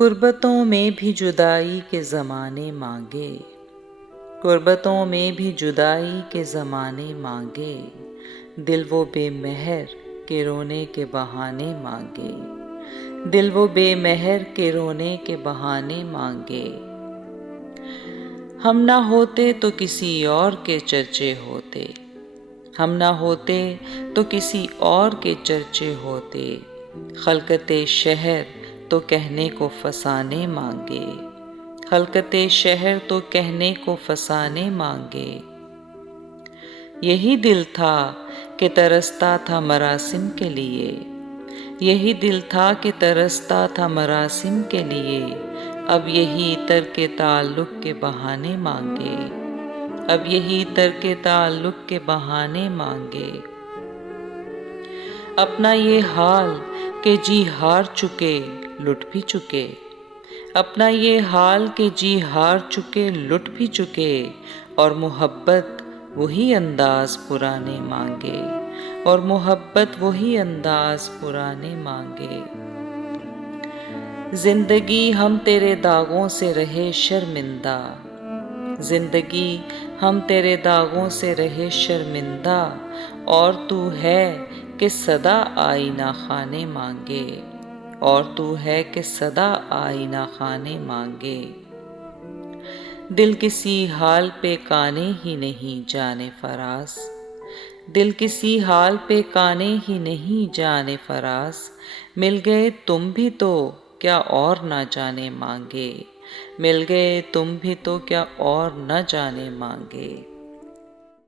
غربتوں میں بھی جدائی کے زمانے مانگے، غربتوں میں بھی جدائی کے زمانے مانگے، دل وہ بے مہر کے رونے کے بہانے مانگے، دل وہ بے مہر کے رونے کے بہانے مانگے۔ ہم نہ ہوتے تو کسی اور کے چرچے ہوتے، ہم نہ ہوتے تو کسی اور کے چرچے ہوتے، خلقت شہر تو کہنے کو فسانے مانگے، خلقت شہر تو کہنے کو فسانے مانگے۔ یہی دل تھا کہ ترستا تھا مراسم کے لیے، یہی دل تھا کہ ترستا تھا مراسم کے لیے، اب یہی ترک تعلق کے بہانے مانگے، اب یہی ترک تعلق کے بہانے مانگے۔ اپنا یہ حال کہ جی ہار چکے لٹ بھی چکے، اپنا یہ حال کہ جی ہار چکے لٹ بھی چکے، اور محبت وہی انداز پرانے مانگے، اور محبت وہی انداز پرانے مانگے۔ زندگی ہم تیرے داغوں سے رہے شرمندہ، زندگی ہم تیرے داغوں سے رہے شرمندہ، اور تو ہے کہ صدا آئینہ خانے مانگے، اور تو ہے کہ صدا آئینہ خانے مانگے۔ دل کسی حال پہ کانے ہی نہیں جانے فراز، دل کسی حال پہ کانے ہی نہیں جانے فراز، مل گئے تم بھی تو کیا اور نہ جانے مانگے، مل گئے تم بھی تو کیا اور نہ جانے مانگے۔